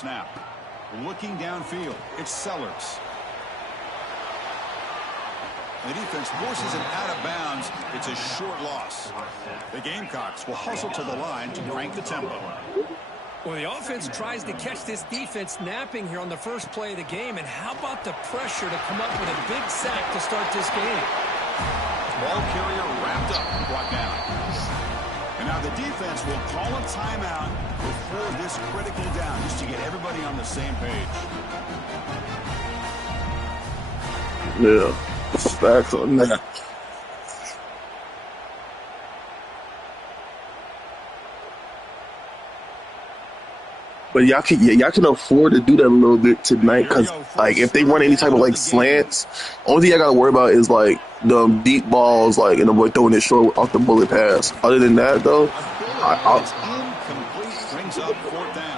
snap. Looking downfield, it's Sellers. The defense forces him out of bounds. It's a short loss. The Gamecocks will hustle to the line to crank the tempo. Well, the offense tries to catch this defense napping here on the first play of the game. And how about the pressure to come up with a big sack to start this game? Ball carrier wrapped up and brought down. And now the defense will call a timeout before this critical down, just to get everybody on the same page. Yeah, facts on that. But y'all can afford to do that a little bit tonight, because like if they run any type of like slants, only thing I gotta worry about is like the deep balls, like, and avoid throwing it short off the bullet pass. Other than that, though,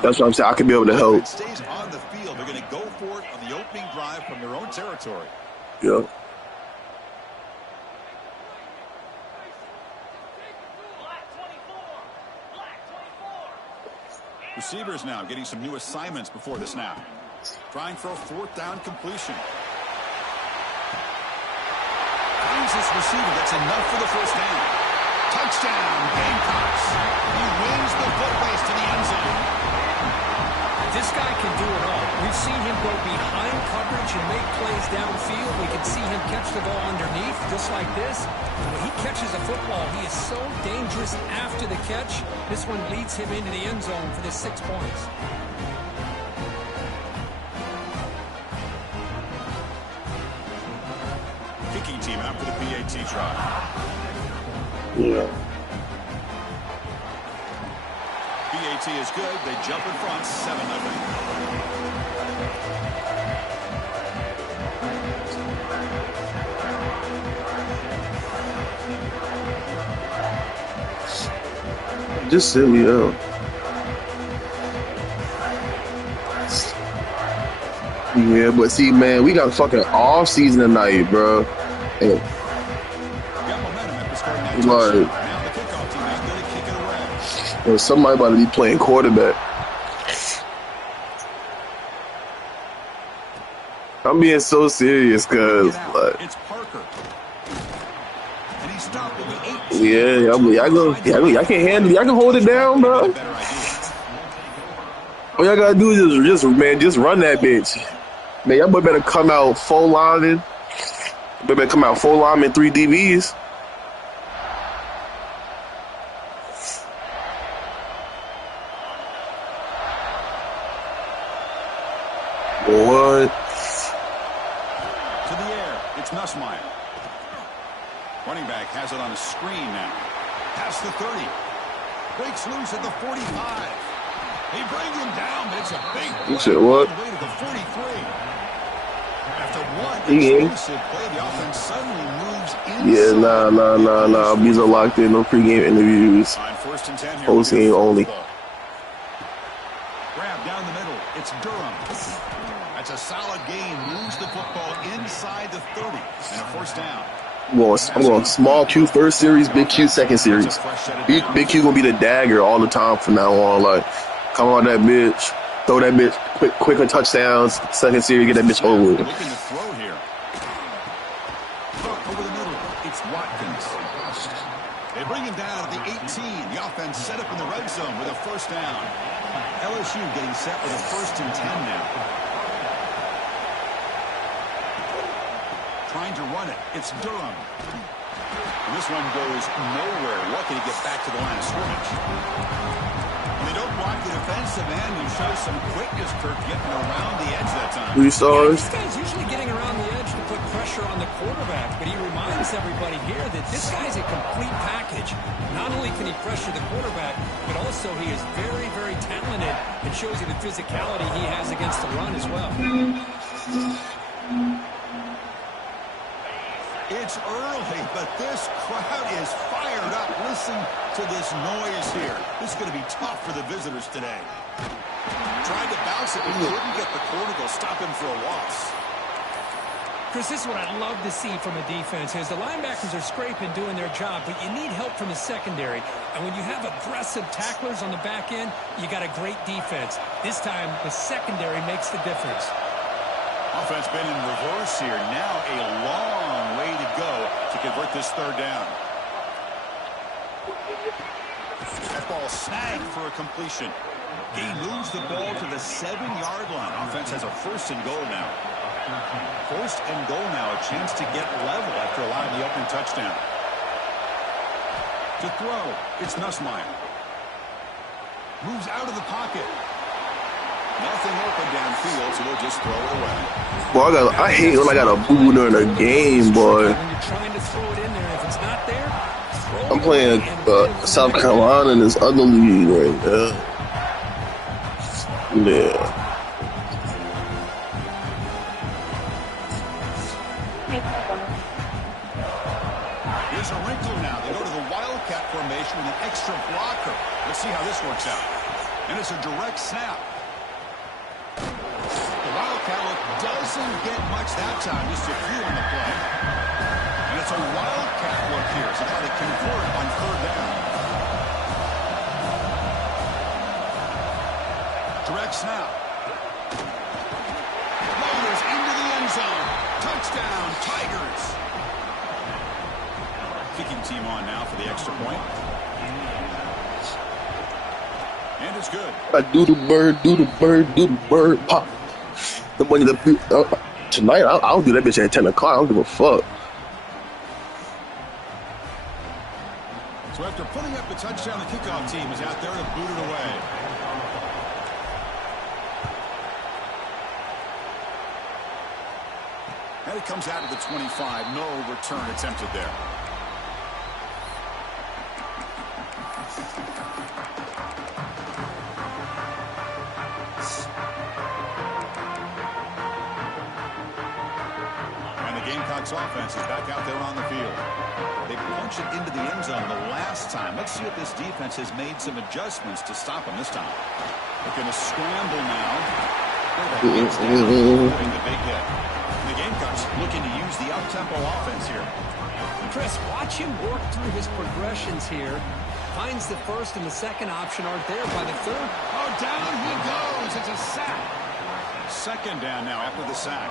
that's what I'm saying. I can be able to help. Stays on the field. They're going to go for it on the opening drive from their own territory. Yeah. Receivers now getting some new assignments before the snap. Trying for a fourth down completion. Finds this receiver. That's enough for the first down. Touchdown, Gamecocks. He wins the foot race to the end zone. This guy can do it all. We've seen him go behind coverage and make plays downfield. We can see him catch the ball underneath, just like this. When he catches a football, he is so dangerous after the catch. This one leads him into the end zone for the 6 points. Kicking team out for the PAT try. Yeah. PAT is good. They jump in front, 7-0. Just silly, yo. Yeah, but see, man, we got a fucking off season tonight, bro. And like, somebody about to be playing quarterback. I'm being so serious, cause like, yeah, y'all can handle it. Y'all can hold it down, bro. All y'all gotta do is just run that bitch. Man, y'all better come out full lineman. Better come out full lineman, 3 DBs. What? To the air, it's Nussmeier. Running back has it on a screen now. Past the 30. Breaks loose at the 45. They bring him down, but it's a big play. You said what? All the way to the 43. After one explosive play, the offense suddenly moves inside. Yeah, nah. These are locked in. No pregame interviews. On 1st and 10 here. Post-game only. Grab down the middle. It's Durham. That's a solid gain. Moves the football inside the 30. And a 1st down. I'm going small Q first series, big Q second series. Big Q gonna be the dagger all the time from now on. Like, come on that bitch, throw that bitch, quicker touchdowns. Second series, get that bitch over with. Looking to throw here. Over the middle, it's Watkins. They bring him down at the 18. The offense set up in the red zone with a 1st down. LSU getting set with a 1st and 10 now. Trying to run it. It's Durham. And this one goes nowhere. Lucky to get back to the line of scrimmage. And they don't block the defensive end and show some quickness, Kirk, getting around the edge that time. 3 stars. This guy's usually getting around the edge to put pressure on the quarterback, but he reminds everybody here that this guy's a complete package. Not only can he pressure the quarterback, but also he is very, very talented. It shows you the physicality he has against the run as well. It's early, but this crowd is fired up. Listen to this noise here. This is going to be tough for the visitors today. Tried to bounce it, but couldn't get the corner to stop him for a loss. Chris, this is what I love to see from a defense is the linebackers are scraping, doing their job, but you need help from the secondary. And when you have aggressive tacklers on the back end, you got a great defense. This time, the secondary makes the difference. Offense been in reverse here. Now a long way to go to convert this third down. That ball snagged for a completion. He moves the ball to the 7-yard line. Offense has a 1st and goal now. 1st and goal now. A chance to get level after allowing the opening touchdown. To throw, it's Nussmeier. Moves out of the pocket. Nothing open downfield, so they'll just throw it away. Boy, I hate when I got a boo during a game, boy. When you're trying to throw it in there, if it's not there, I'm playing South Carolina in this other league right now. Yeah. Here's a wrinkle now. They go to the Wildcat formation with an extra blocker. Let's see how this works out. And it's a direct snap. The Wildcat look doesn't get much that time, just a few on the play. And it's a Wildcat look here to try to convert on 3rd down. Direct snap. Motors into the end zone. Touchdown, Tigers. Kicking team on now for the extra point. And it's good. I do the bird, pop. The money tonight, I'll do that bitch at 10 o'clock. I don't give a fuck. So after putting up the touchdown, the kickoff team is out there to boot it away. And it comes out of the 25. No return attempted there. And the Gamecocks offense is back out there on the field. They punch it into the end zone the last time. Let's see if this defense has made some adjustments to stop them this time. They're going to scramble now. The big hit. The Gamecocks looking to use the up-tempo offense here. Chris, watch him work through his progressions here. Finds the 1st and the 2nd option aren't there by the 3rd. Oh, down he goes. It's a sack. 2nd down now after the sack.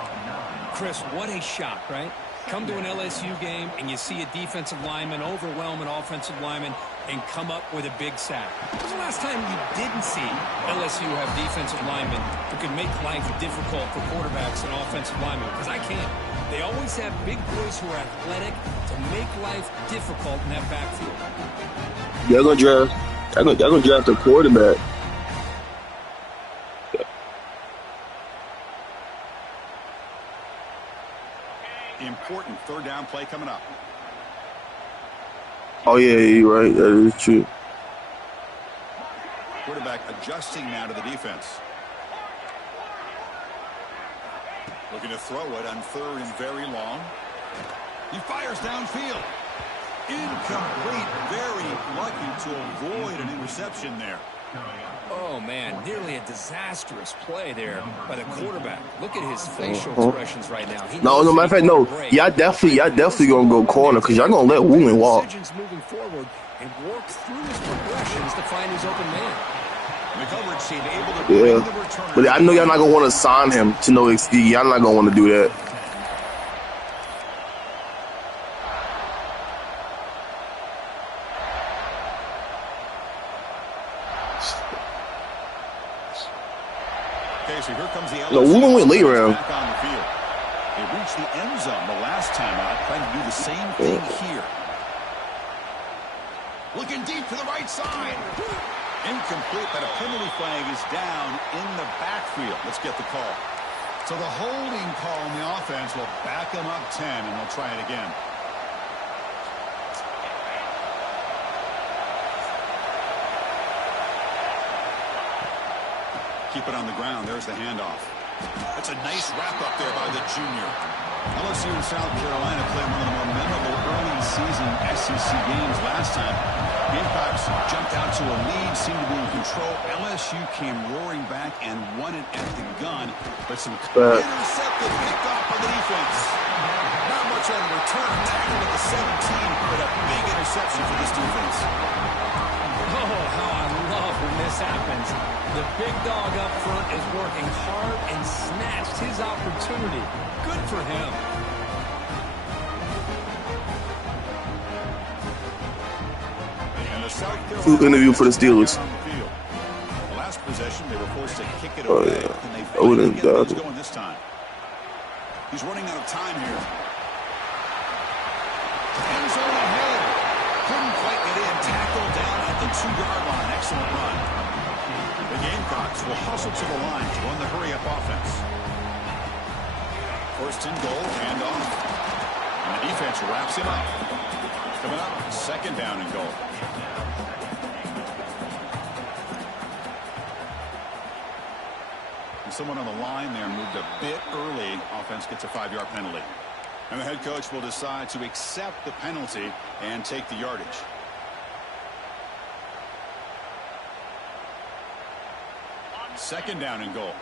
Chris, what a shot, right? Come to an LSU game and you see a defensive lineman overwhelm an offensive lineman and come up with a big sack. When was the last time you didn't see LSU have defensive linemen who can make life difficult for quarterbacks and offensive linemen? Because I can't. They always have big boys who are athletic to make life difficult in that backfield. They're gonna draft a quarterback. Important 3rd down play coming up. Oh yeah, you're right. That is true. Quarterback adjusting now to the defense. Looking to throw it on 3rd and very long. He fires downfield. Incomplete. Very lucky to avoid an interception there. Oh, man, nearly a disastrous play there by the quarterback. Look at his facial expressions right now. No, matter of fact, no. Y'all definitely gonna go corner because y'all gonna let Woolen walk. Moving forward and work through his progressions to find his open man. The coverage team able to bring the return. But I know y'all not gonna want to sign him to no extent. Y'all not gonna want to do that. So here comes the LSU. No, Woolen went late round. Back on the field. They reached the end zone the last time out, trying to do the same thing here. Looking deep to the right side. Incomplete, but a penalty flag is down in the backfield. Let's get the call. So the holding call on the offense will back them up 10, and they'll try it again. Keep it on the ground. There's the handoff. That's a nice wrap-up there by the junior. LSU and South Carolina played one of the more memorable early season SEC games last time. Gamecocks jumped out to a lead, seemed to be in control. LSU came roaring back and won it at the gun, but some intercepted, picked off by the defense. Not much on return. Tackle at the 17, but a big interception for this defense. Oh, how I love when this happens. The big dog up front is working hard and snatched his opportunity. Good for him. And the South Carolina interview for the Steelers. The last possession, they were forced to kick it Oh, away. yeah. And they I wouldn't finally get doubt things it. going this time. He's running out of time here. End zone ahead. Couldn't quite get in. Tackled down at the 2-yard line. Excellent run. The Gamecocks will hustle to the line to run the hurry-up offense. First and goal, handoff. And the defense wraps him up. Coming up, second down and goal. And someone on the line there moved a bit early. Offense gets a 5-yard penalty. And the head coach will decide to accept the penalty and take the yardage. Second down and goal.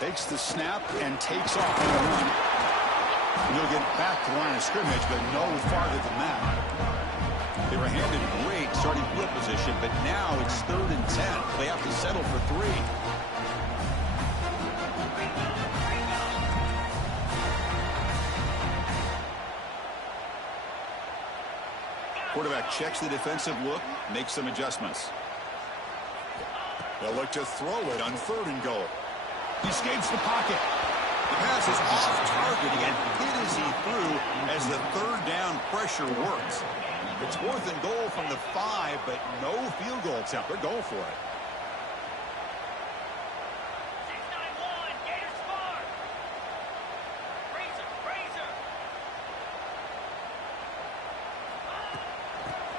Takes the snap and takes off on the run. And he'll get back to the line of scrimmage, but no farther than that. They were handed great starting field position, but now it's 3rd and 10. They have to settle for 3. Quarterback checks the defensive look, makes some adjustments. They'll look to throw it on 3rd and goal. He escapes the pocket. The pass is off target and hit as he threw as the 3rd down pressure works. It's 4th and goal from the 5, but no field goal attempt. They're going for it.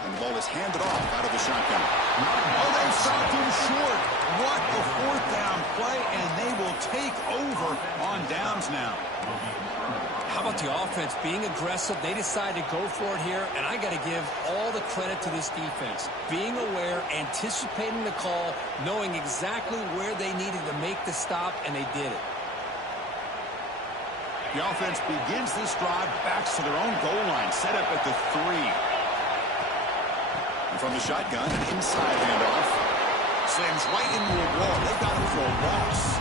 And the ball is handed off out of the shotgun. Oh, they stopped him short. What a 4th down play, and they will take over on downs now. How about the offense being aggressive? They decided to go for it here, and I got to give all the credit to this defense. Being aware, anticipating the call, knowing exactly where they needed to make the stop, and they did it. The offense begins this drive, backs to their own goal line, set up at the 3. And from the shotgun, an inside handoff. Slams right into a wall. They got him for a loss.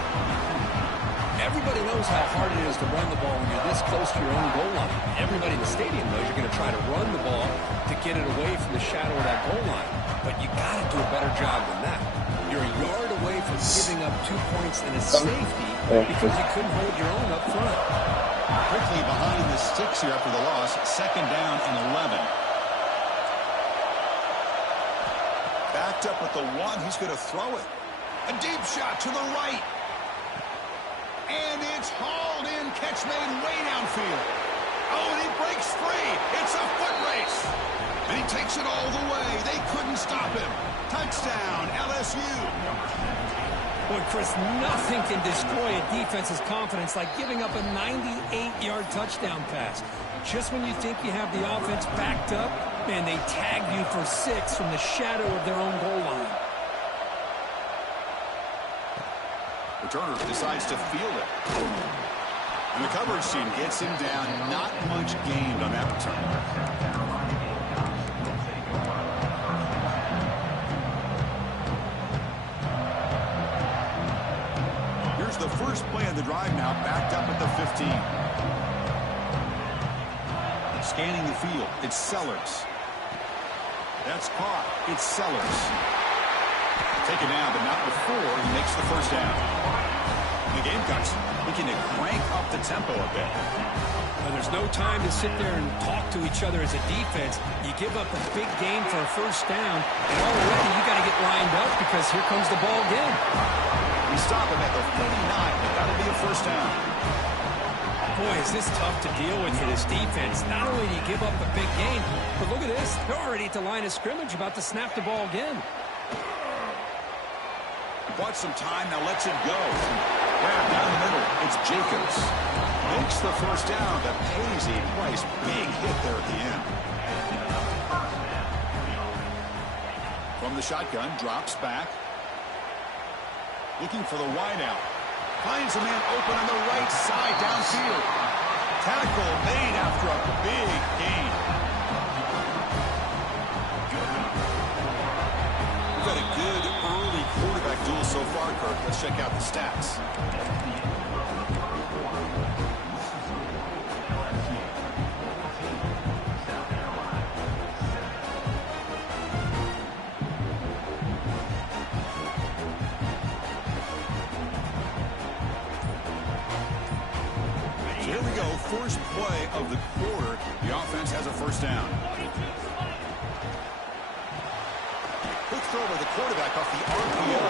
Everybody knows how hard it is to run the ball when you're this close to your own goal line. Everybody in the stadium knows you're going to try to run the ball to get it away from the shadow of that goal line. But you got to do a better job than that. You're a yard away from giving up 2 points and a safety because you couldn't hold your own up front. Quickly behind the sticks here after the loss. 2nd down and 11. Backed up with the 1. He's going to throw it. A deep shot to the right. And it's hauled in. Catch made way downfield. Oh, and he breaks free. It's a foot race. And he takes it all the way. They couldn't stop him. Touchdown, LSU. Boy, Chris, nothing can destroy a defense's confidence like giving up a 98-yard touchdown pass. Just when you think you have the offense backed up, man, they tagged you for 6 from the shadow of their own goal line. Returner decides to field it. And the coverage team gets him down. Not much gained on that return. Here's the first play of the drive now, backed up at the 15. Scanning the field, it's Sellers. That's caught. It's Sellers. Taken down, but not before he makes the first down. The Gamecocks looking to crank up the tempo a bit. Well, there's no time to sit there and talk to each other as a defense. You give up a big gain for a first down, and already you got to get lined up because here comes the ball again. We stop him at the 49, but that'll be a first down. Boy, is this tough to deal with for this defense. Not only do you give up a big gain, but look at this. They're already at the line of scrimmage, about to snap the ball again. Bought some time, now lets it go. Down the middle, it's Jacobs. Makes the first down, but pays a price. Big hit there at the end. From the shotgun, drops back. Looking for the wideout. Finds a man open on the right side downfield. Tackle made after a big gain. We've got a good early quarterback duel so far, Kirk. Let's check out the stats. Here we go, first play of the quarter. The offense has a first down. Quick throw by the quarterback off the RPO.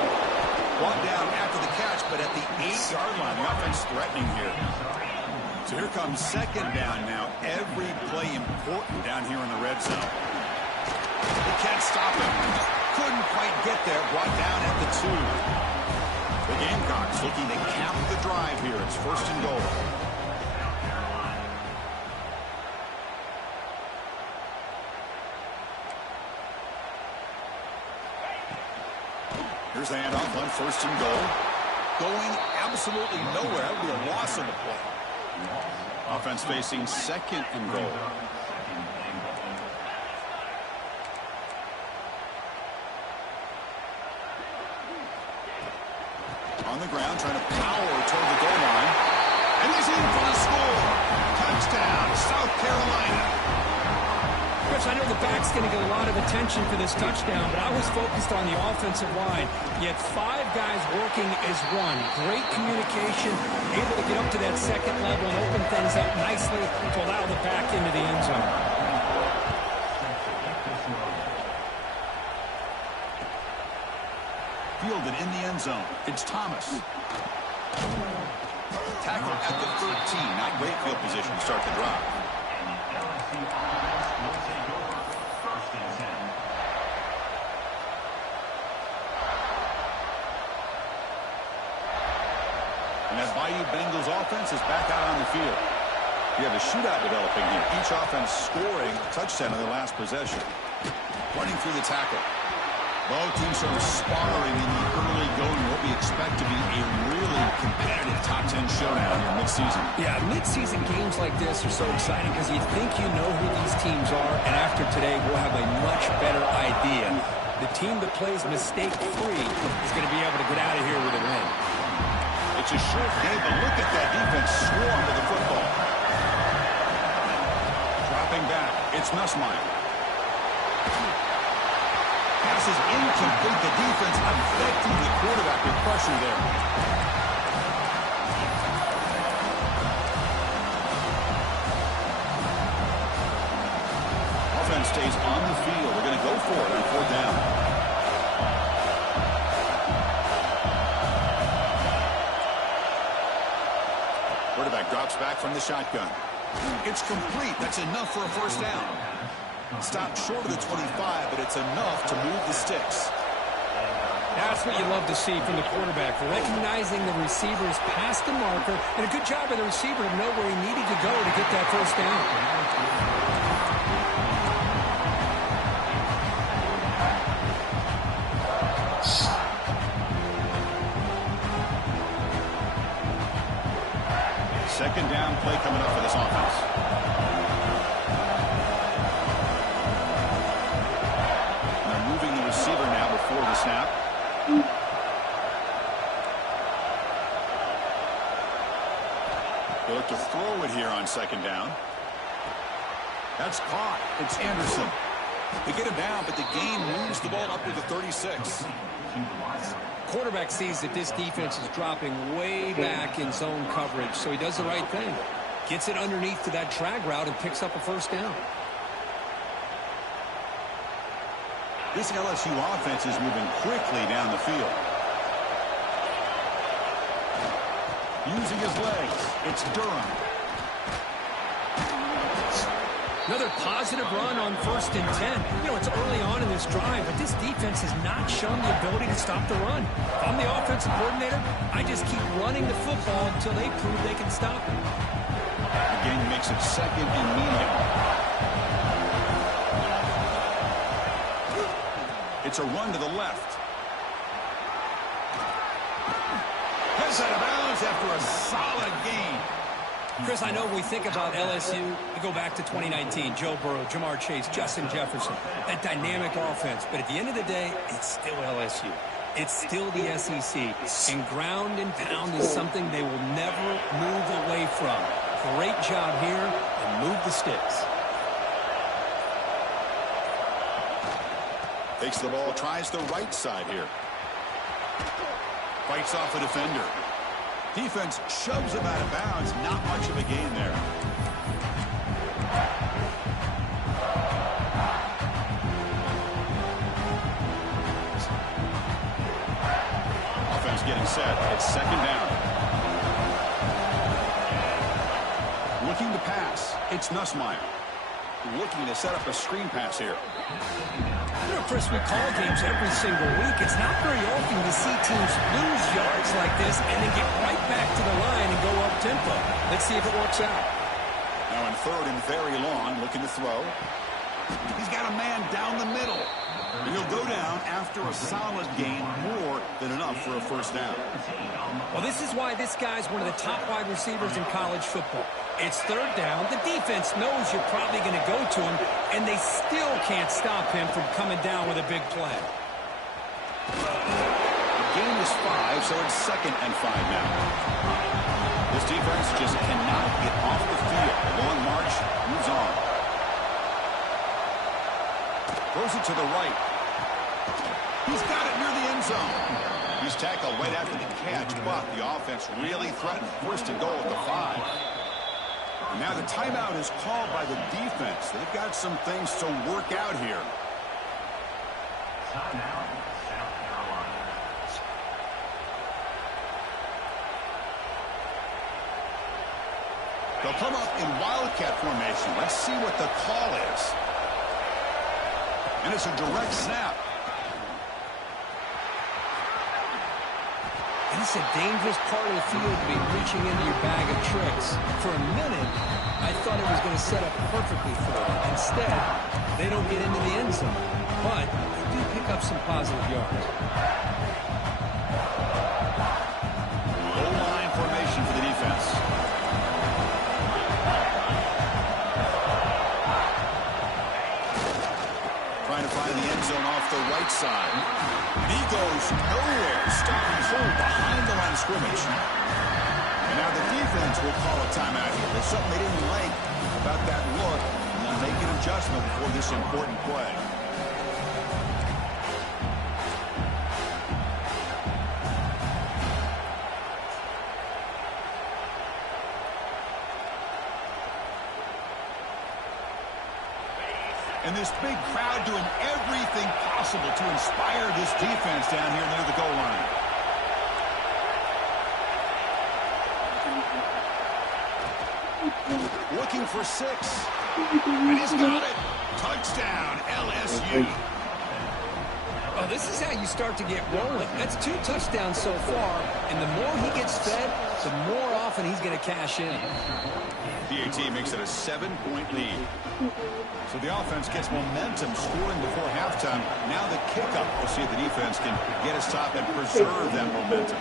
Brought down after the catch, but at the 8-yard line. The offense threatening here. So here comes second down now. Every play important down here in the red zone. They can't stop him. Couldn't quite get there. Brought down at the 2. The Gamecocks looking to cap the drive here. It's first and goal. Here's the handoff on first and goal. Going absolutely nowhere. That would be a loss on the play. Offense facing second and goal. On the ground, trying to power toward the goal line. And he's in for the score. Touchdown, South Carolina. Chris, I know the back's going to get a lot of attention for this touchdown, but I was focused on the offensive line. You had 5 guys working as one. Great communication, able to get up to that second level and open things up nicely to allow the back into the end zone. Fielded in the end zone. It's Thomas. Tackle at the 13. Not great field position to start the drive. And that Bayou Bengals offense is back out on the field. You have a shootout developing here. Each offense scoring a touchdown on their last possession. Running through the tackle. Both teams sort of sparring in the early going. What we expect to be a really competitive top 10 showdown here mid-season. Yeah, mid-season games like this are so exciting because you think you know who these teams are, and after today we'll have a much better idea. The team that plays mistake-free is going to be able to get out of here with a win. It's a short game, but look at that defense swarm to the football. Dropping back, it's Nussmeier. Pass is incomplete. The defense affecting the quarterback with pressure there. Offense stays on the field. They're going to go for it on fourth down. Quarterback drops back from the shotgun. It's complete. That's enough for a first down. Stopped short of the 25, but it's enough to move the sticks. That's what you love to see from the quarterback, recognizing the receiver's past the marker, and a good job of the receiver to know where he needed to go to get that first down. Second down play coming up for this offense. They're moving the receiver now before the snap. They look to throw it here on second down. That's caught. It's Anderson. They get him down, but the gain moves the ball up to the 36. Quarterback sees that this defense is dropping way back in zone coverage, so he does the right thing. Gets it underneath to that drag route and picks up a first down. This LSU offense is moving quickly down the field. Using his legs, it's Durham. Another positive run on 1st and 10. You know, it's early on in this drive, but this defense has not shown the ability to stop the run. If I'm the offensive coordinator, I just keep running the football until they prove they can stop it. The game makes it 2nd and medium. It's a run to the left. Heads out of bounds after a solid gain. Chris, I know when we think about LSU, we go back to 2019, Joe Burrow, Jamar Chase, Justin Jefferson, that dynamic offense. But at the end of the day, it's still LSU. It's still the SEC. And ground and pound is something they will never move away from. Great job here, and move the sticks. Takes the ball, tries the right side here. Fights off a defender. Defense shoves him out of bounds. Not much of a gain there. Offense getting set. It's 2nd down. Looking to pass. It's Nussmeier. Looking to set up a screen pass here. You know, Chris, we call games every single week. It's not very often to see teams lose yards like this and then get right back to the line and go up-tempo. Let's see if it works out. Now in 3rd and very long, looking to throw. He's got a man down the middle. And he'll go down after a solid gain, more than enough for a 1st down. Well, this is why this guy's one of the top wide receivers in college football. It's 3rd down. The defense knows you're probably going to go to him, and they still can't stop him from coming down with a big play. The gain is 5, so it's 2nd and 5 now. This defense just cannot get off the field. The long march moves on. Throws it to the right. He's got it near the end zone. He's tackled right after the catch, but the offense really threatened 1st and goal at the 5. And now the timeout is called by the defense. They've got some things to work out here. Timeout, South Carolina. They'll come up in Wildcat formation. Let's see what the call is. And it's a direct snap. And it's a dangerous part of the field to be reaching into your bag of tricks. For a minute, I thought it was going to set up perfectly for them. Instead, they don't get into the end zone. But they do pick up some positive yards. O-line formation for the defense. Trying to find the end zone off the right side. He goes nowhere. Stop and hold behind the line of scrimmage. And now the defense will call a timeout here. There's something they didn't like about that look. And they'll make an adjustment for this important play. And this big crowd doing everything possible to inspire this defense down here near the goal line. Looking for 6. And he's got it. Touchdown, LSU. Oh, this is how you start to get rolling. That's 2 touchdowns so far, and the more he gets fed, the more often he's going to cash in. PAT makes it a 7-point lead. So the offense gets momentum scoring before halftime. Now the kickoff. We'll see if the defense can get a stop and preserve that momentum.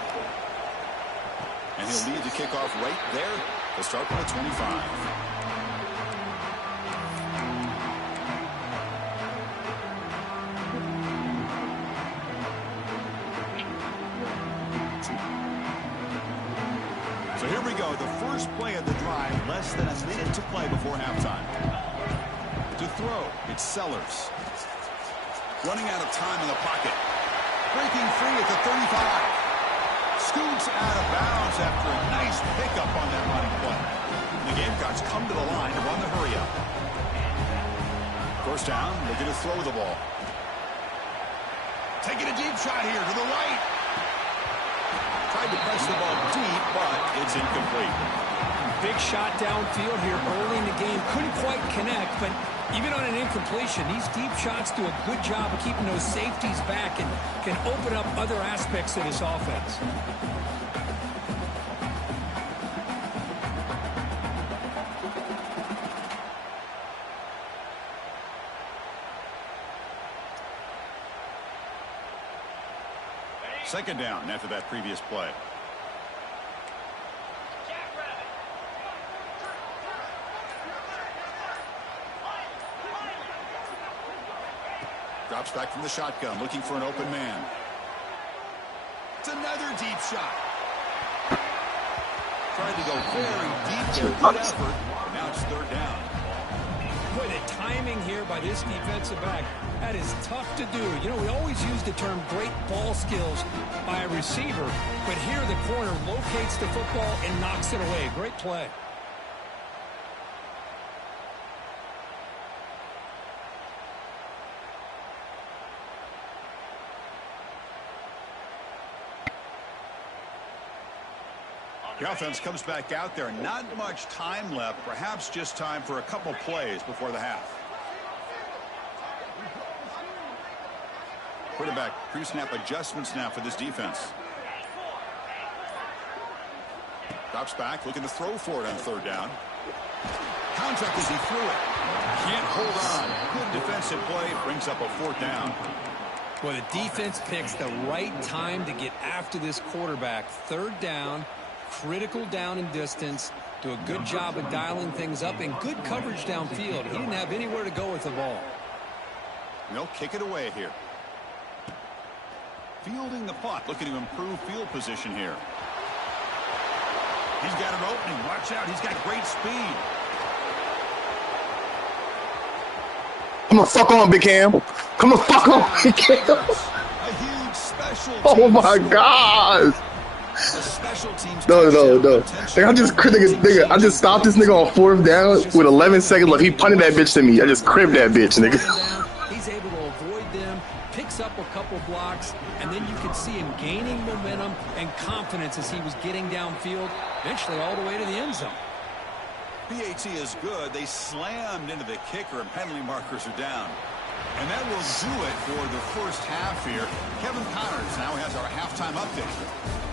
And he'll lead the kickoff right there to start with the 25. So here we go, the first play of the drive, less than a minute to play before halftime. To throw, it's Sellers. Running out of time in the pocket. Breaking free at the 35. Scoots out of bounds after a nice pickup on that running play. The Gamecocks come to the line to run the hurry up. First down, looking to throw the ball. Taking a deep shot here to the right. Tried to press the ball deep, but it's incomplete. big shot downfield here early in the game. Couldn't quite connect, but even on an incompletion, these deep shots do a good job of keeping those safeties back and can open up other aspects of this offense. Second down after that previous play. Drops back from the shotgun, looking for an open man. It's another deep shot. Tried to go very deep there. Good effort. Now it's third down. Boy, the timing here by this defensive back, that is tough to do. You know, we always use the term great ball skills by a receiver, but here the corner locates the football and knocks it away. Great play. The offense comes back out there. Not much time left. Perhaps just time for a couple plays before the half. Quarterback pre-snap adjustments now for this defense. Drops back, looking to throw for it on third down. Contact as he threw it. Can't hold on. Good defensive play. Brings up a fourth down. Well, the defense picks the right time to get after this quarterback. Third down. Critical down and distance. Do a good job of dialing things up and good coverage downfield. He didn't have anywhere to go with the ball. And they'll kick it away here. Fielding the punt, looking to improve field position here. He's got an opening. Watch out. He's got great speed. Come on, fuck on, Big Cam. Come on, fuck on, Big Cam. A huge special. Oh my God. No. Like, I just stopped this nigga on fourth down with 11 seconds left. He punted that bitch to me. I just cribbed that bitch, nigga. He's able to avoid them, picks up a couple blocks, and then you can see him gaining momentum and confidence as he was getting downfield, eventually all the way to the end zone. PAT is good. They slammed into the kicker, and penalty markers are down. And that will do it for the first half here. Kevin Connors now has our halftime update.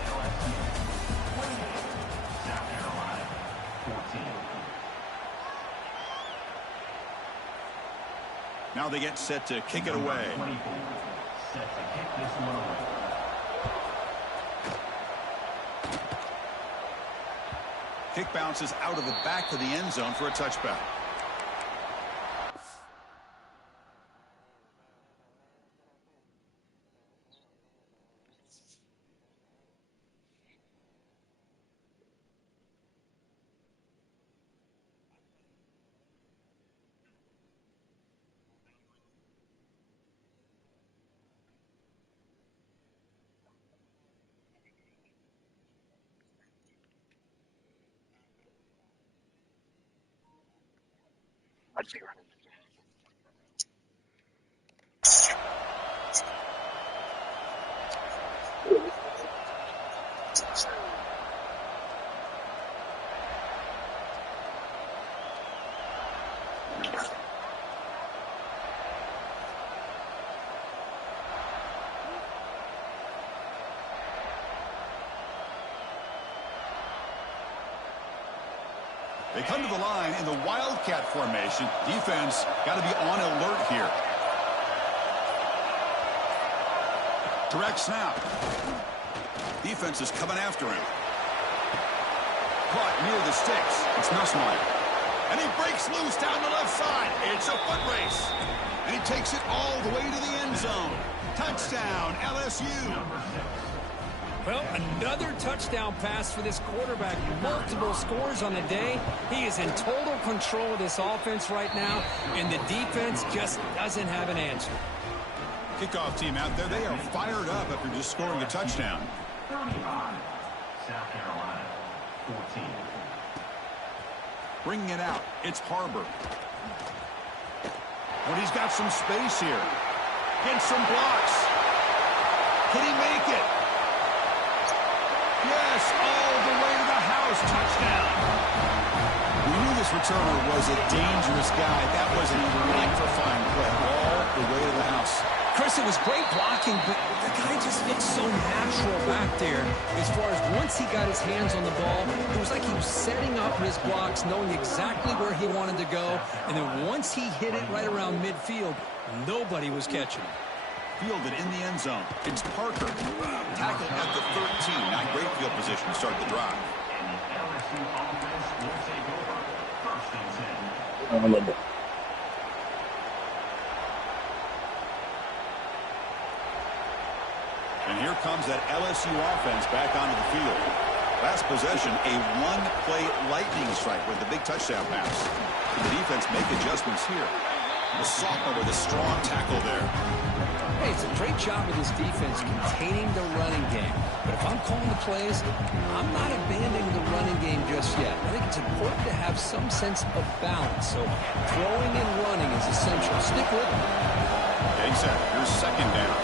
Now they get set to kick it away. Kick bounces out of the back of the end zone for a touchback. They come to the line in the Wildcat formation. Defense got to be on alert here. Direct snap. Defense is coming after him. Caught near the sticks. It's Nussmeier. And he breaks loose down the left side. It's a foot race. And he takes it all the way to the end zone. Touchdown, LSU. Well, another touchdown pass for this quarterback. Multiple scores on the day. He is in total control of this offense right now, and the defense just doesn't have an answer. Kickoff team out there, they are fired up after just scoring a touchdown. 35, South Carolina, 14. Bringing it out, it's Harbor. But he's got some space here. Gets some blocks. Can he make it? Yes, all the way to the house. Touchdown. this returner was a dangerous guy. That was an electrifying play all the way to the house. Chris, it was great blocking, but the guy just looked so natural back there. As far as once he got his hands on the ball, it was like he was setting up his blocks, knowing exactly where he wanted to go. And then once he hit it right around midfield, nobody was catching him. Fielded in the end zone. It's Parker. Tackled at the 13. Not great field position to start the drive. And here comes that LSU offense back onto the field. Last possession, a one-play lightning strike with the big touchdown pass. Can the defense make adjustments here? The sophomore with a strong tackle there. Hey, it's a great job of this defense containing the running game. But if I'm calling the plays, I'm not abandoning the running game just yet. I think it's important to have some sense of balance. So throwing and running is essential. Stick with it. Getting set. Here's second down.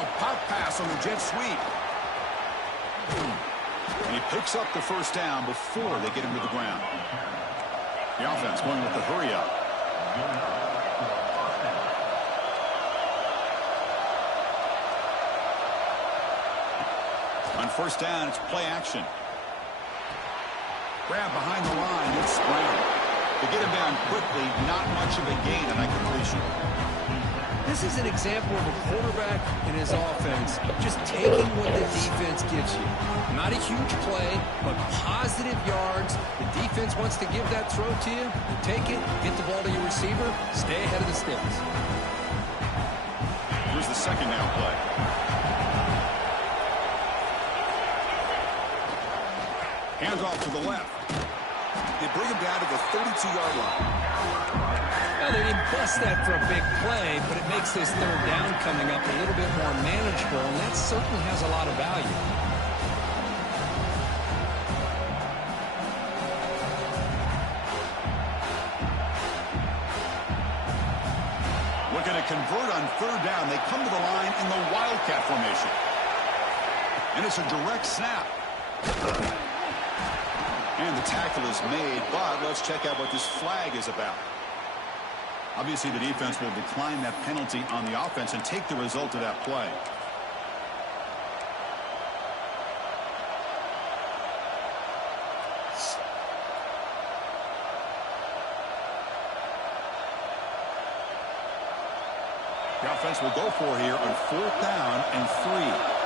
A pop pass on the jet sweep. And he picks up the first down before they get him to the ground. The offense going with the hurry up. On first down, it's play action. Grab behind the line, it's Brown. To get him down quickly, not much of a gain on that completion. This is an example of a quarterback and his offense just taking what the defense gives you. Not a huge play, but positive yards. The defense wants to give that throw to you. You take it, get the ball to your receiver, stay ahead of the sticks. Here's the second down play. Hands off to the left. They bring him down to the 32-yard line. Well, they didn't bust that for a big play, but it makes this third down coming up a little bit more manageable, and that certainly has a lot of value. Looking to convert on third down. They come to the line in the Wildcat formation. And it's a direct snap. And the tackle is made, but let's check out what this flag is about. Obviously, the defense will decline that penalty on the offense and take the result of that play. The offense will go for here on fourth down and 3.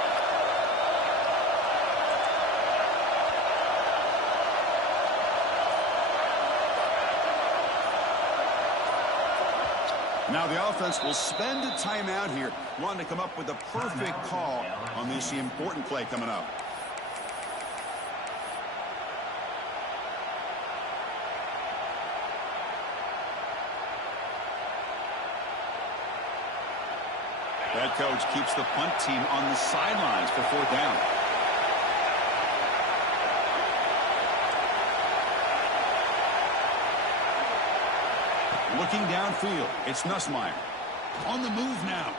Now the offense will spend a timeout here, wanting to come up with the perfect call on this important play coming up. Head coach keeps the punt team on the sidelines for fourth down. Looking downfield, it's Nussmeier. On the move now.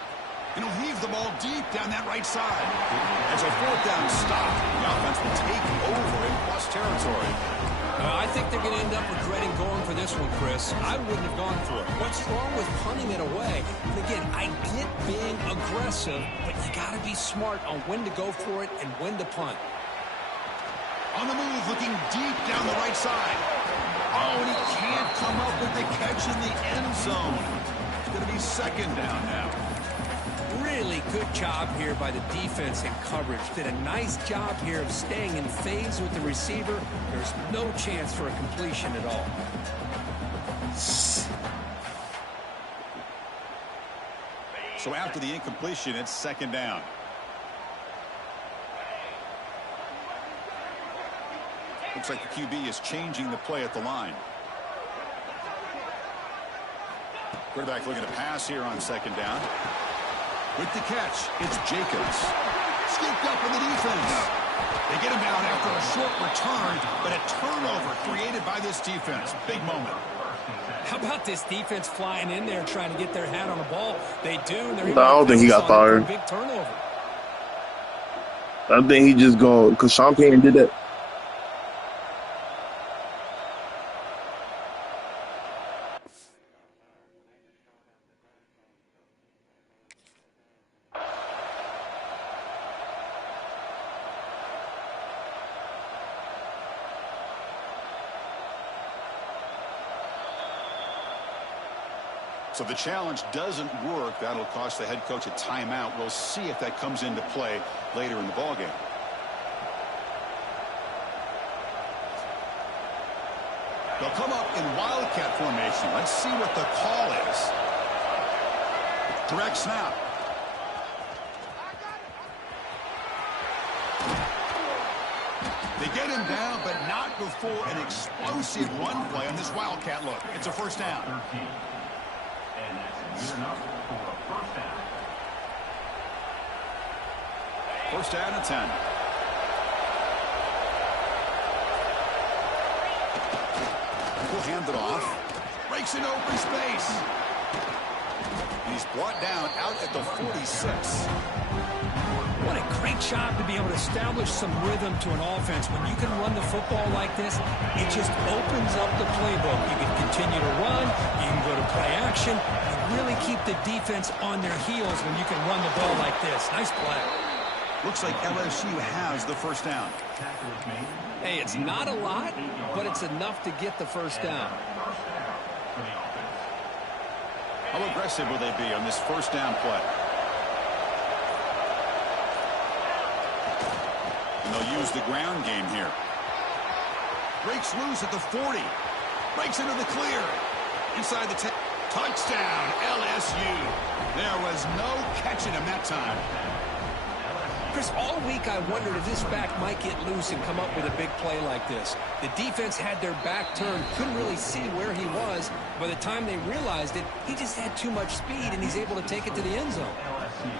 And he'll heave the ball deep down that right side. As a fourth down stop, the offense will take over in plus territory. I think they're going to end up regretting going for this one, Chris. I wouldn't have gone for it. What's wrong with punting it away? And again, I get being aggressive, but you got to be smart on when to go for it and when to punt. On the move, looking deep down the right side. Oh, and he can't come up with the catch in the end zone. It's going to be second down now. Really good job here by the defense in coverage. Did a nice job here of staying in phase with the receiver. There's no chance for a completion at all. So after the incompletion, it's second down. Looks like the QB is changing the play at the line. Quarterback looking to pass here on second down. With the catch, it's Jacobs. Scooped up in the defense. They get him down after a short return, but a turnover created by this defense. Big moment. How about this defense flying in there trying to get their hat on the ball? They do. And they're I don't think he got fired. Big turnover. I think he just going because Sean Payton did that. So the challenge doesn't work. That'll cost the head coach a timeout. We'll see if that comes into play later in the ballgame. They'll come up in wildcat formation. Let's see what the call is. Direct snap. They get him down, but not before an explosive run play on this wildcat look. It's a first down. 13. And that's good enough for a first down. First down and 10. Will hand it off. Breaks into open space. And he's brought down out at the 46. What a great job to be able to establish some rhythm to an offense. When you can run the football like this, it just opens up the playbook. You can continue to run. You can go to play action. You really keep the defense on their heels when you can run the ball like this. Nice play. Looks like LSU has the first down. Tackle is made. Hey, it's not a lot, but it's enough to get the first down. First down for the offense. How aggressive will they be on this first down play? And they'll use the ground game here. Breaks loose at the 40. Breaks into the clear. Inside the 10. Touchdown, LSU. There was no catching him that time. Chris, all week I wondered if this back might get loose and come up with a big play like this. The defense had their back turned, couldn't really see where he was. By the time they realized it, he just had too much speed, and he's able to take it to the end zone. LSU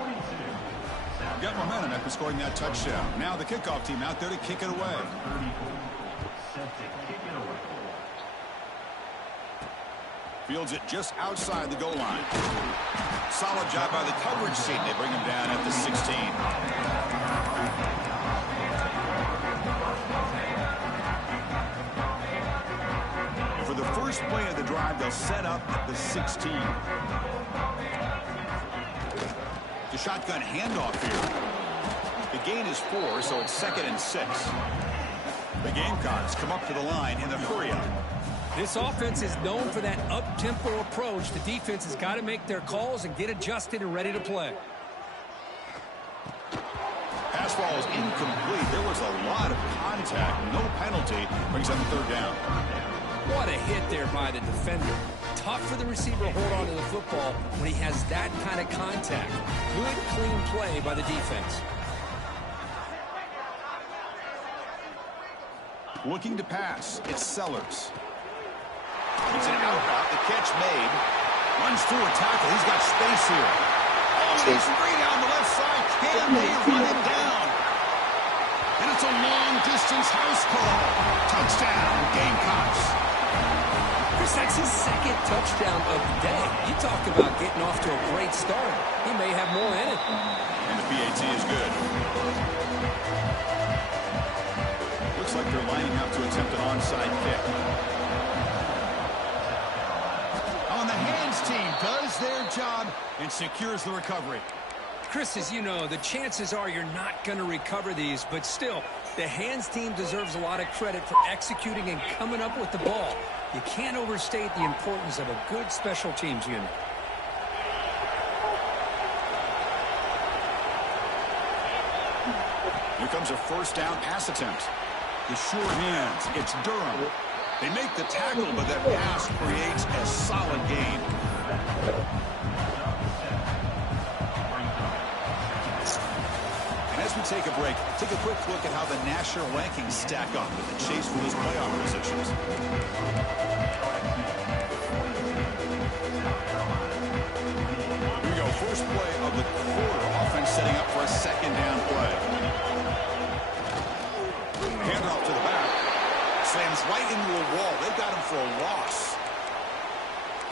42. Got momentum after scoring that touchdown. Now the kickoff team out there to kick it away. 34. Set to kick it away. Fields it just outside the goal line. Solid job by the coverage team. They bring him down at the 16. And for the first play of the drive, they'll set up at the 16. The shotgun handoff here. The gain is 4, so it's 2nd and 6. The Gamecocks come up to the line in the hurry-up. This offense is known for that up-tempo approach. The defense has got to make their calls and get adjusted and ready to play. Pass ball is incomplete. There was a lot of contact. No penalty. Brings up the third down. What a hit there by the defender. Tough for the receiver to hold on to the football when he has that kind of contact. Good, clean play by the defense. Looking to pass. It's Sellers. It's an out route. The catch made. Runs through a tackle. He's got space here. Oh, he's free down the left side. Can they run him down? And it's a long-distance house call. Touchdown, Gamecocks. Chris, that's his 2nd touchdown of the day. You talk about getting off to a great start. He may have more in it. And the PAT is good. Looks like they're lining up to attempt an onside kick. On the hands team does their job and secures the recovery. Chris, as you know, the chances are you're not going to recover these, but still, the hands team deserves a lot of credit for executing and coming up with the ball. You can't overstate the importance of a good special teams unit. Here comes a first down pass attempt. The sure hands. It's Durham. They make the tackle, but that pass creates a solid gain. And as we take a break, take a quick look at how the national rankings stack up in the chase for those playoff positions. Here we go. First play of the quarter. Offense setting up for a 2nd down play. Handoff to the back. Slams right into a wall. They've got him for a loss.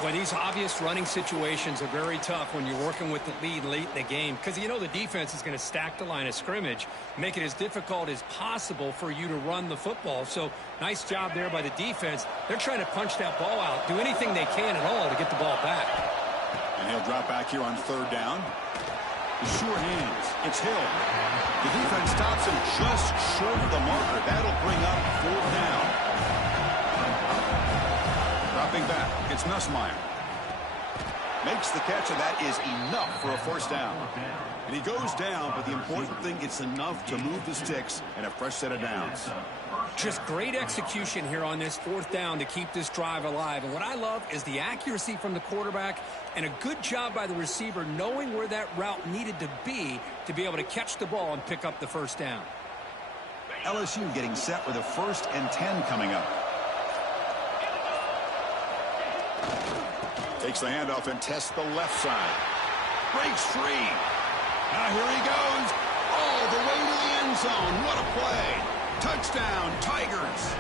Well, these obvious running situations are very tough when you're working with the lead late in the game because you know the defense is going to stack the line of scrimmage, make it as difficult as possible for you to run the football. So nice job there by the defense. They're trying to punch that ball out, do anything they can at all to get the ball back. And he'll drop back here on third down. The sure hands. It's Hill. The defense stops him just short of the marker. That'll bring up fourth down. Dropping back, it's Nussmeier. Makes the catch, and that is enough for a first down. And he goes down, but the important thing, it's enough to move the sticks and a fresh set of downs. Just great execution here on this fourth down to keep this drive alive. And what I love is the accuracy from the quarterback and a good job by the receiver knowing where that route needed to be able to catch the ball and pick up the first down. LSU getting set with a 1st and 10 coming up. Takes the handoff and tests the left side. Breaks free. Now here he goes. All the way to the end zone. What a play. Touchdown, Tigers.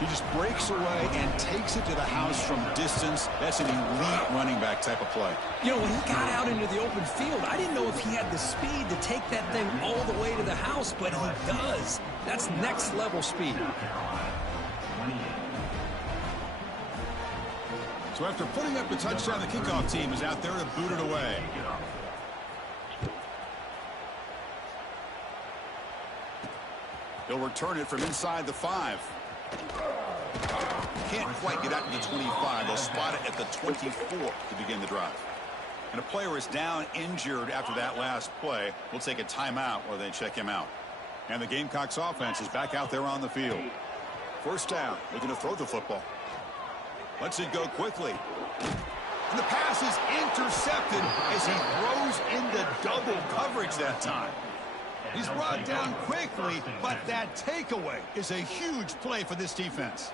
He just breaks away and takes it to the house from distance. That's an elite running back type of play. You know, when he got out into the open field, I didn't know if he had the speed to take that thing all the way to the house, but he does. That's next level speed. So after putting up the touchdown, the kickoff team is out there to boot it away. He'll return it from inside the 5. Can't quite get out to the 25. They'll spot it at the 24 to begin the drive. And a player is down injured after that last play. We'll take a timeout while they check him out. And the Gamecocks offense is back out there on the field. First down, looking to throw the football. Lets it go quickly. And the pass is intercepted as he throws into double coverage that time. He's brought down quickly, but that takeaway is a huge play for this defense.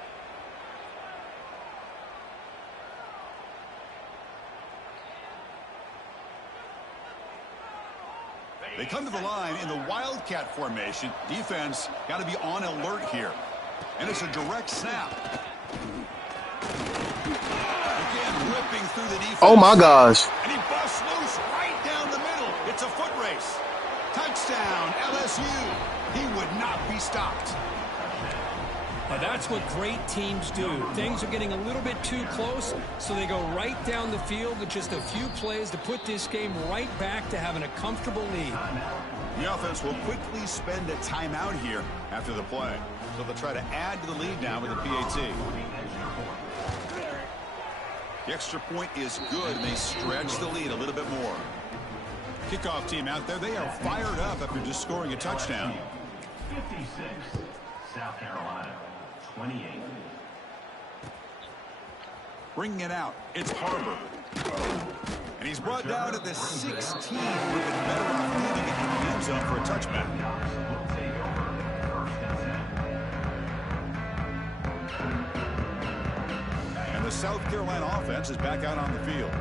They come to the line in the Wildcat formation. Defense got to be on alert here. And it's a direct snap. Again, ripping through the defense. Oh, my gosh. And he busts loose right down the middle. It's a foot race. Touchdown, LSU. He would not be stopped. Now that's what great teams do. Things are getting a little bit too close, so they go right down the field with just a few plays to put this game right back to having a comfortable lead. The offense will quickly spend a timeout here after the play. So they'll try to add to the lead now with a PAT. The extra point is good, and they stretch the lead a little bit more. Kickoff team out there, they are fired up after just scoring a touchdown. 56, South Carolina, 28. Bringing it out, it's Harbor. And he's brought down to the 16. Would have been better off leaving it in the end zone for a touchback. And the South Carolina offense is back out on the field.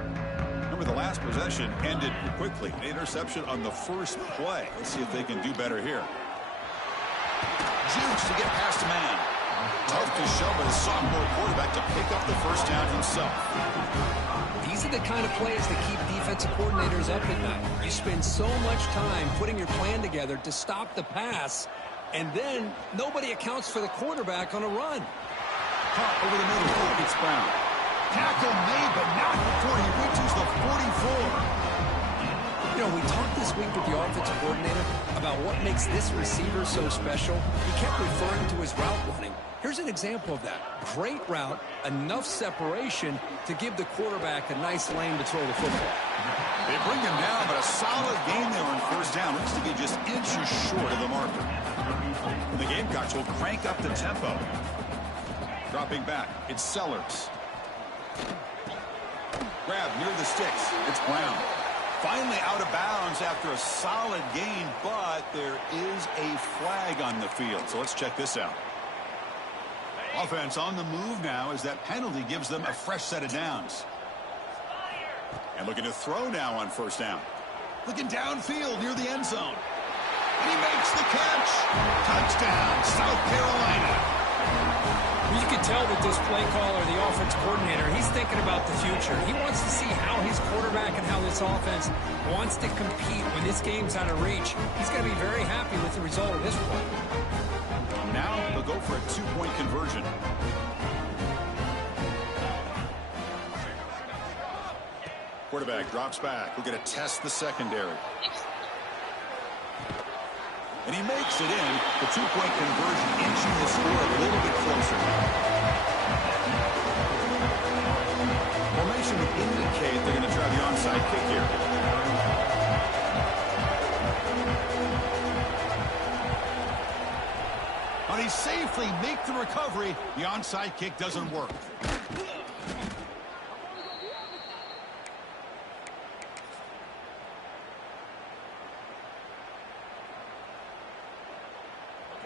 Remember, the last possession ended quickly. An interception on the first play. Let's see if they can do better here. Juice to get past a man. Tough to show by the sophomore quarterback to pick up the first down himself. These are the kind of plays that keep defensive coordinators up at night. You spend so much time putting your plan together to stop the pass, and then nobody accounts for the quarterback on a run. Caught over the middle. It's Brown. Tackle made, but not before he reaches the 44. You know, we talked this week with the offensive coordinator about what makes this receiver so special. He kept referring to his route running. Here's an example of that. Great route, enough separation to give the quarterback a nice lane to throw the football. They bring him down, but a solid game there on first down. Looks to be just inches short of the marker. And the Gamecocks will crank up the tempo. Dropping back, it's Sellers. Grab near the sticks. It's Brown. Finally out of bounds after a solid gain, but there is a flag on the field. So let's check this out. Offense on the move now as that penalty gives them a fresh set of downs. And looking to throw now on first down. Looking downfield near the end zone. And he makes the catch. Touchdown, South Carolina. You can tell that this play caller, the offense coordinator, he's thinking about the future. He wants to see how his quarterback and how this offense wants to compete when this game's out of reach. He's going to be very happy with the result of this one. Now they'll go for a two-point conversion. Quarterback drops back. We're going to test the secondary. And he makes it in. The two-point conversion inching the score a little bit closer now. Formation would indicate they're going to try the onside kick here. But he safely makes the recovery. The onside kick doesn't work.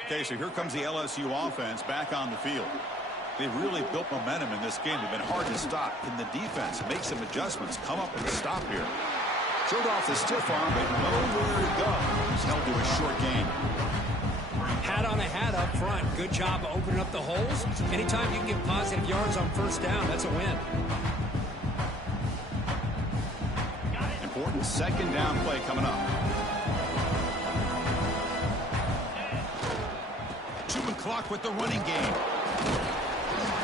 Okay, so here comes the LSU offense back on the field. They've really built momentum in this game. They've been hard to stop. Can the defense make some adjustments, come up with a stop here? Showed off the stiff arm, but nowhere to go. He's held to a short gain. Hat on a hat up front. Good job opening up the holes. Anytime you can get positive yards on first down, that's a win. Important second down play coming up. Chewing clock with the running game.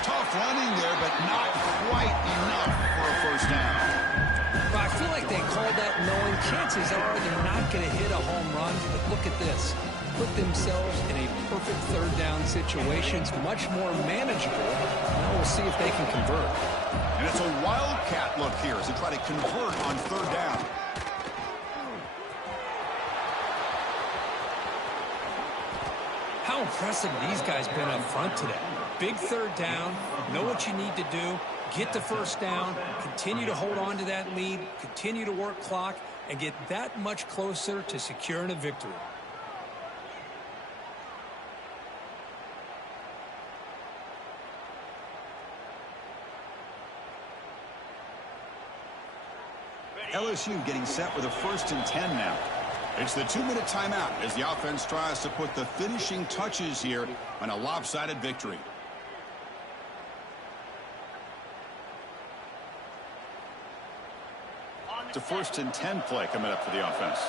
Tough running there, but not quite enough for a first down. Well, I feel like they called that knowing chances are they're not going to hit a home run. But look at this. Put themselves in a perfect third down situation. It's much more manageable. Now we'll see if they can convert. And it's a wildcat look here as they try to convert on third down. How impressive these guys been up front today. Big third down, know what you need to do, get the first down, continue to hold on to that lead, continue to work clock, and get that much closer to securing a victory. LSU getting set with a 1st and 10 now. It's the 2-minute timeout as the offense tries to put the finishing touches here on a lopsided victory. It's a 1st and 10 play coming up for the offense.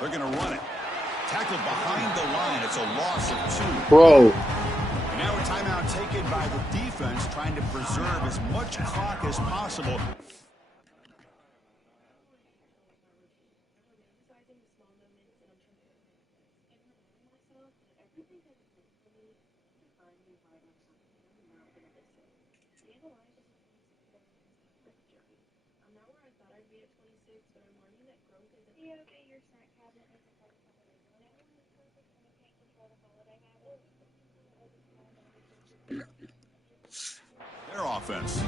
They're going to run it. Tackled behind the line. It's a loss of 2. Bro. And now a timeout taken by the defense, trying to preserve as much clock as possible. Their offense.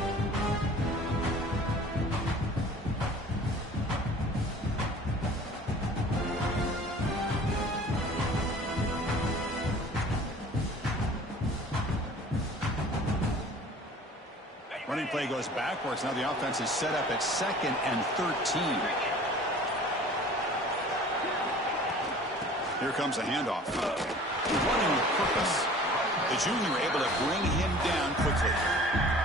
Running play goes backwards. Now the offense is set up at 2nd and 13. Here comes a handoff. Running with purpose. The junior able to bring him down quickly.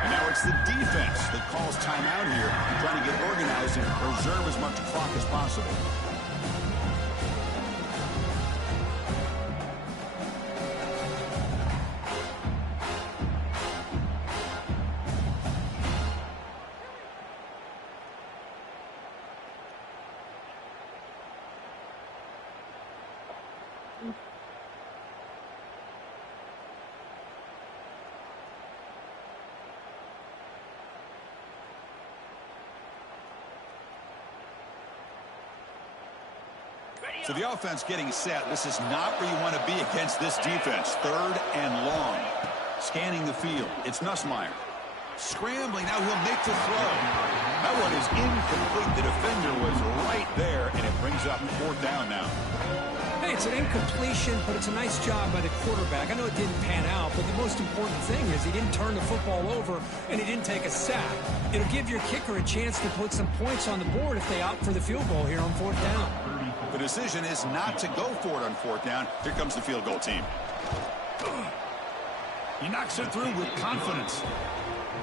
And now it's the defense that calls timeout here, trying to get organized and preserve as much clock as possible. So the offense getting set. This is not where you want to be against this defense. 3rd and long. Scanning the field. It's Nussmeier. Scrambling. Now he'll make the throw. That one is incomplete. The defender was right there, and it brings up 4th down now. Hey, it's an incompletion, but it's a nice job by the quarterback. I know it didn't pan out, but the most important thing is he didn't turn the football over, and he didn't take a sack. It'll give your kicker a chance to put some points on the board if they opt for the field goal here on 4th down. The decision is not to go for it on 4th down. Here comes the field goal team. He knocks it through with confidence.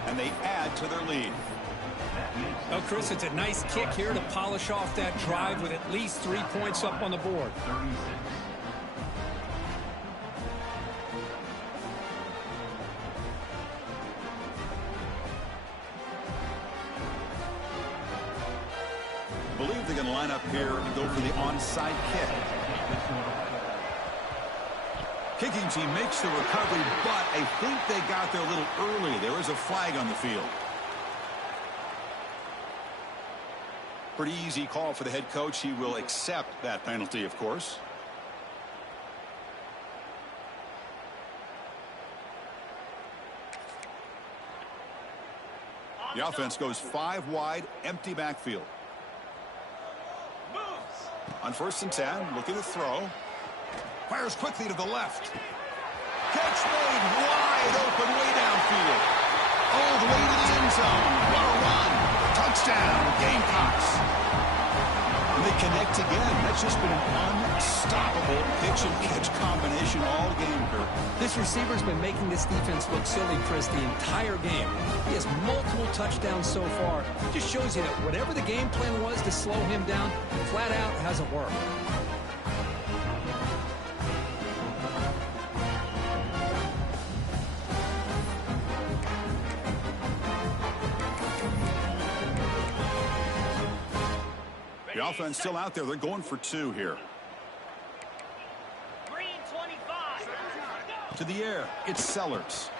And they add to their lead. Well, Chris, it's a nice kick here to polish off that drive with at least 3 points up on the board. 36. I believe they're going to line up here and go for the onside kick. Kicking team makes the recovery, but I think they got there a little early. There is a flag on the field. Pretty easy call for the head coach. He will accept that penalty, of course. The offense goes 5 wide, empty backfield. On 1st and 10, looking to throw. Fires quickly to the left. Catch made wide open way downfield. All the way to the end zone. What a run. Touchdown, Gamecocks. And they connect again. That's just been an unstoppable pitch-and-catch combination all game, Kirk. This receiver's been making this defense look silly, Chris, the entire game. He has multiple touchdowns so far. It just shows you that whatever the game plan was to slow him down, flat out hasn't worked. The offense still out there. They're going for 2 here. Green 25. To the air. It's Sellers.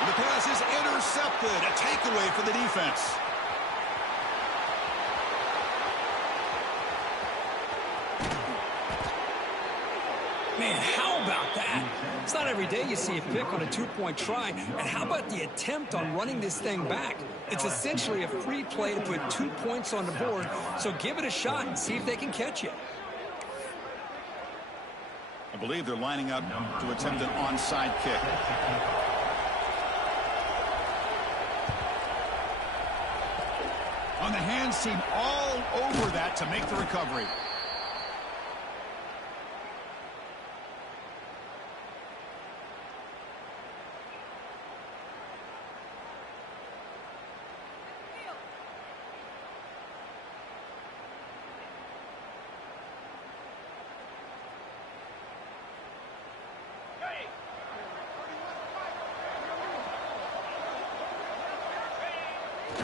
And the pass is intercepted. A takeaway for the defense. Man, how about that? It's not every day you see a pick on a 2-point try. And how about the attempt on running this thing back? It's essentially a free play to put 2 points on the board, so give it a shot and see if they can catch you. I believe they're lining up to attempt an onside kick. On the hands team all over that to make the recovery.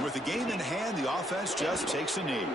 With the game in hand, the offense just takes a knee.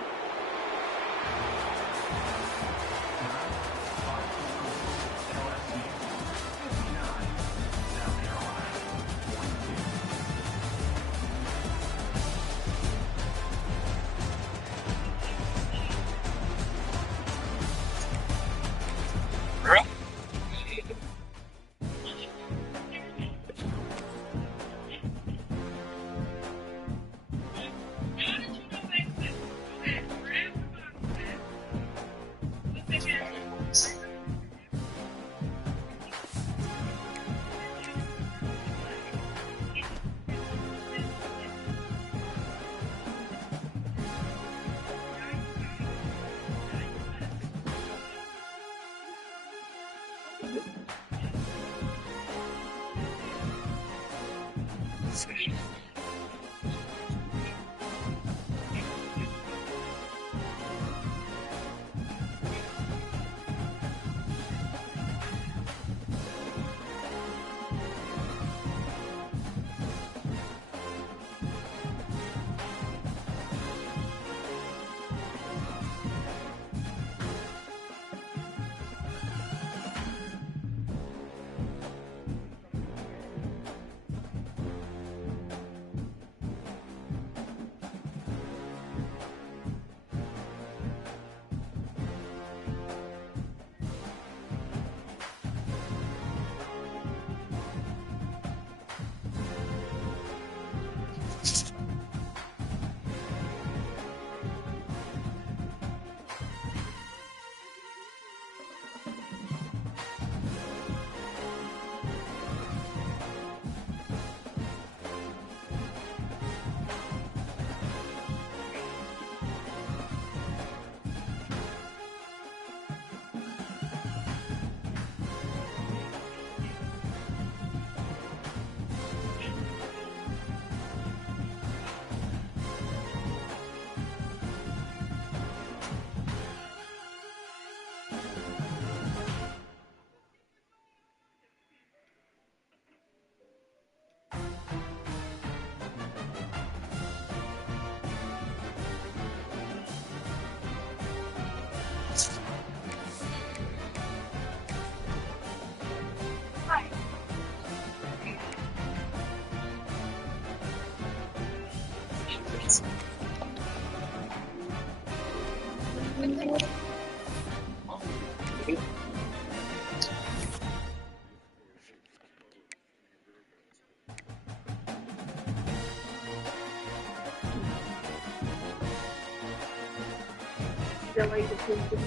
Feel like the people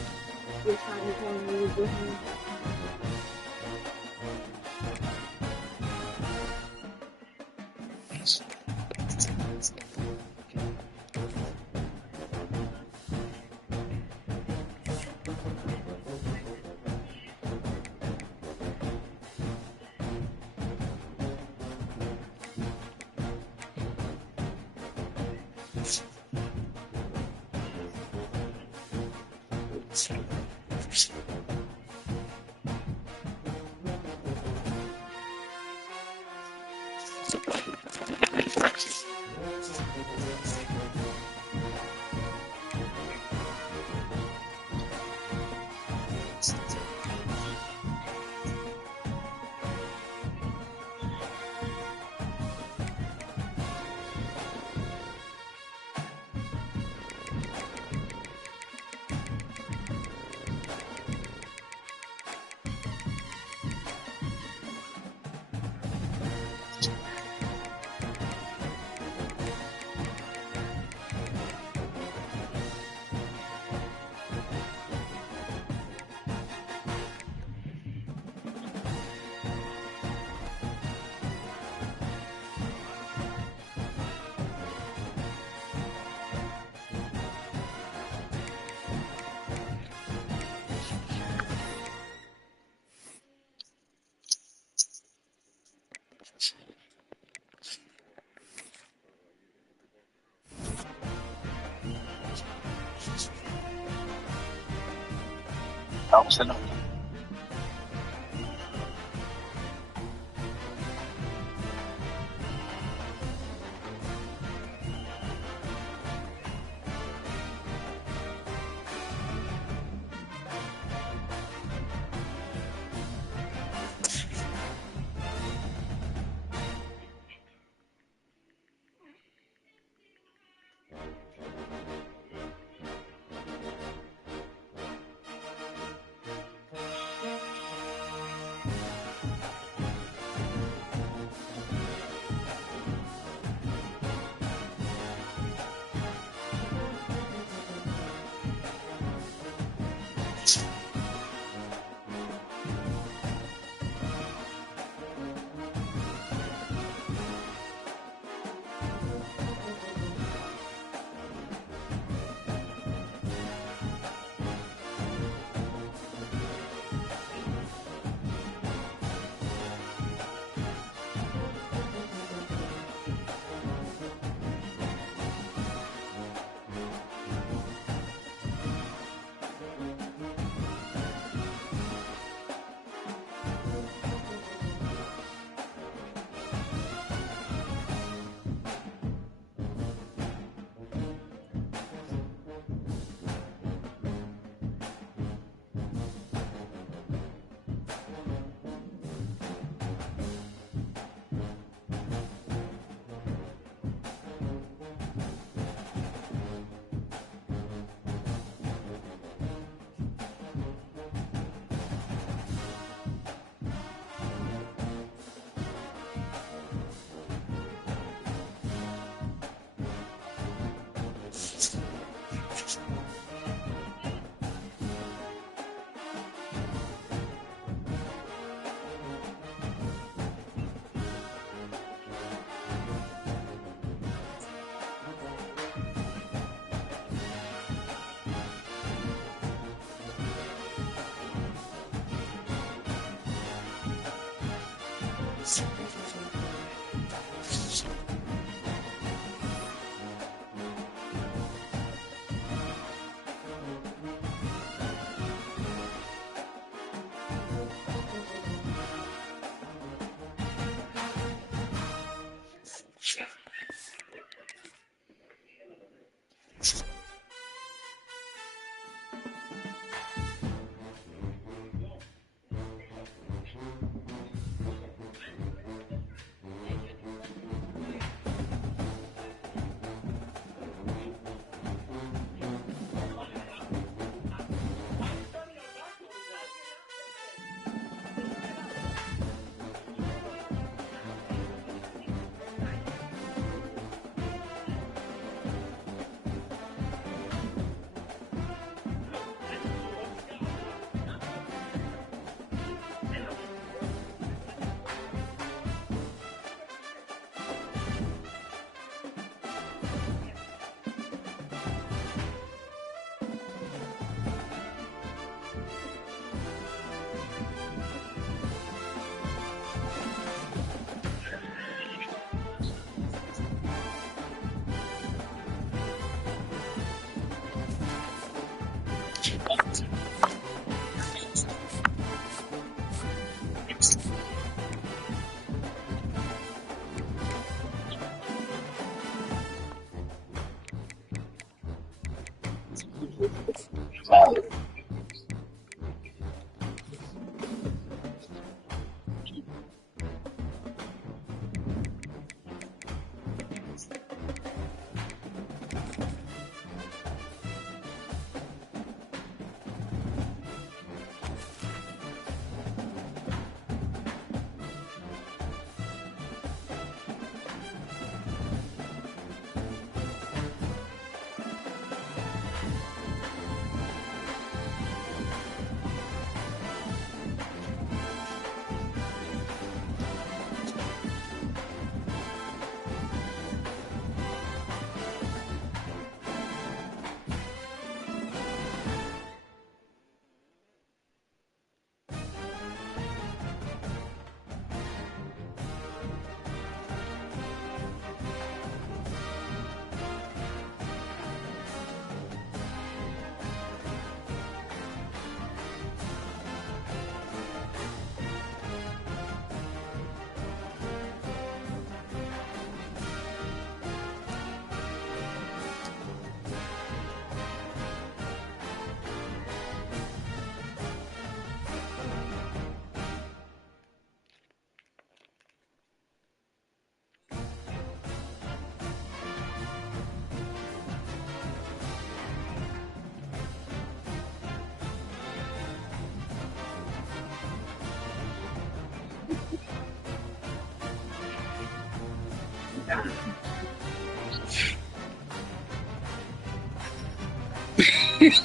you're trying to tell me is with me. This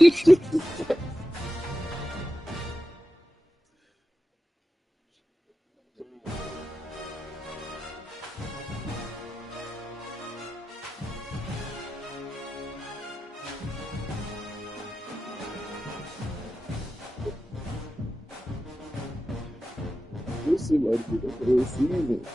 seems like the whole season.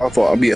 I thought I'd be